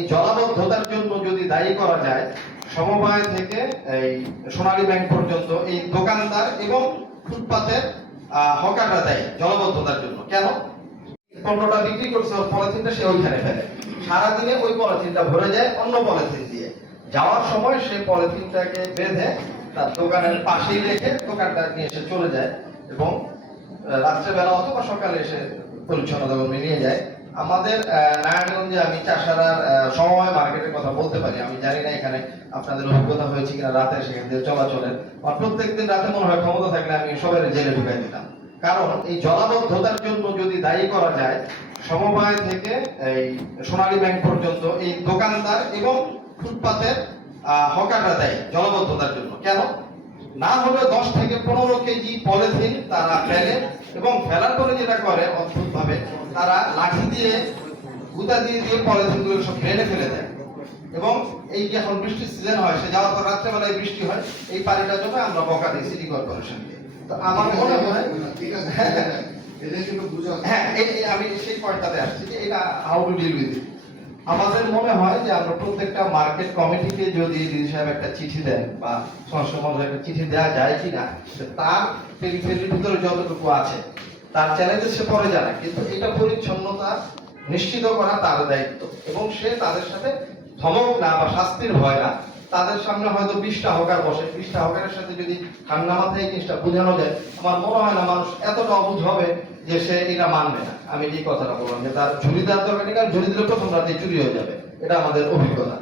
এই জলাবদ্ধতার জন্য যদি দায়ী করা যায়, সমবায় থেকে এই সোনালী ব্যাংক পর্যন্ত এই দোকানদার এবং ফুটপাতের হকাররা দেয় জলাবদ্ধতার জন্য। কেন? পণ্যটা বিক্রি করছে, ওর পলিথিনটা সে ওইখানে ফেলে। সারাদিনে ওই পলিথিনটা ভরে যায় অন্য পলিথিন দিয়ে। যাওয়ার সময় সে পলিথিনটাকে বেঁধে তার দোকানের পাশেই রেখে দোকানটা নিয়ে এসে চলে যায় এবং রাত্রেবেলা অথবা সকালে এসে পরিচ্ছন্নতা কর্মী নিয়ে যায়। আমাদের নারায়ণগঞ্জে আমি চাষারার আহ, সমবায় মার্কেটের কথা বলতে পারি। আমি জানি না এখানে আপনাদের অভিজ্ঞতা হয়েছে কিনা রাতে সেখান দিয়ে চলাচলের। আর প্রত্যেকদিন রাতে মনে হয় ক্ষমতা থাকলে আমি সবাই জেলে ঢুকাই দিতাম। কারণ এই জলাবদ্ধতার জন্য যদি দায়ী করা যায় সমবায় থেকে এই সোনালী ব্যাংক পর্যন্ত এই দোকানদার এবং ফুটপাতের হকাররা দেয় জলাবদ্ধতার জন্য। কেন? না হলে দশ থেকে পনেরো কেজি পলিথিন তারা ফেলে এবং ফেলার পরে যেটা করে অদ্ভুত ভাবে তারা লাঠি দিয়ে গুতা দিয়ে দিয়ে পলিথিনগুলো সব ফেলে ফেলে দেয়। এবং এই যে এখন বৃষ্টির সিজন হয় সে যাওয়ার পর রাত্রেবেলায় বৃষ্টি হয় এই পানিটা জন্য আমরা বকা দিই সিটি কর্পোরেশন তো আমার মনে হয় হ্যাঁ এই- এই আমি সেই পয়েন্টটাতে আসছি যে এটা হাউ টু ডিল উইথ আমাদের মনে হয় যে আমরা প্রত্যেকটা মার্কেট কমিটিকে যদি দিদি সাহেব একটা চিঠি দেন বা মহোদয় একটা চিঠি দেওয়া যায় কিনা যে তার পেরিফেরির ভিতরে যতটুকু আছে, তার চ্যালেঞ্জে সে পরে জানে। কিন্তু এটা পরিচ্ছন্নতা নিশ্চিত করা তার দায়িত্ব। এবং সে তাদের সাথে ধমক না বা শাস্তির ভয় না, তাদের সামনে হয়তো বিশটা হকার বসে। বিশটা হকারের সাথে যদি ঠান্ডা মাথায় জিনিসটা বোঝানো যায়, আমার মনে হয় না মানুষ এতটা অবুঝ হবে যে সে এটা মানবে না। আমি এই কথাটা বললাম যে তার ঝুড়ি দেওয়ার দরকার নেই, কারণ ঝুড়ি দিলে প্রথম রাতে চুরি হয়ে যাবে। এটা আমাদের অভিজ্ঞতা।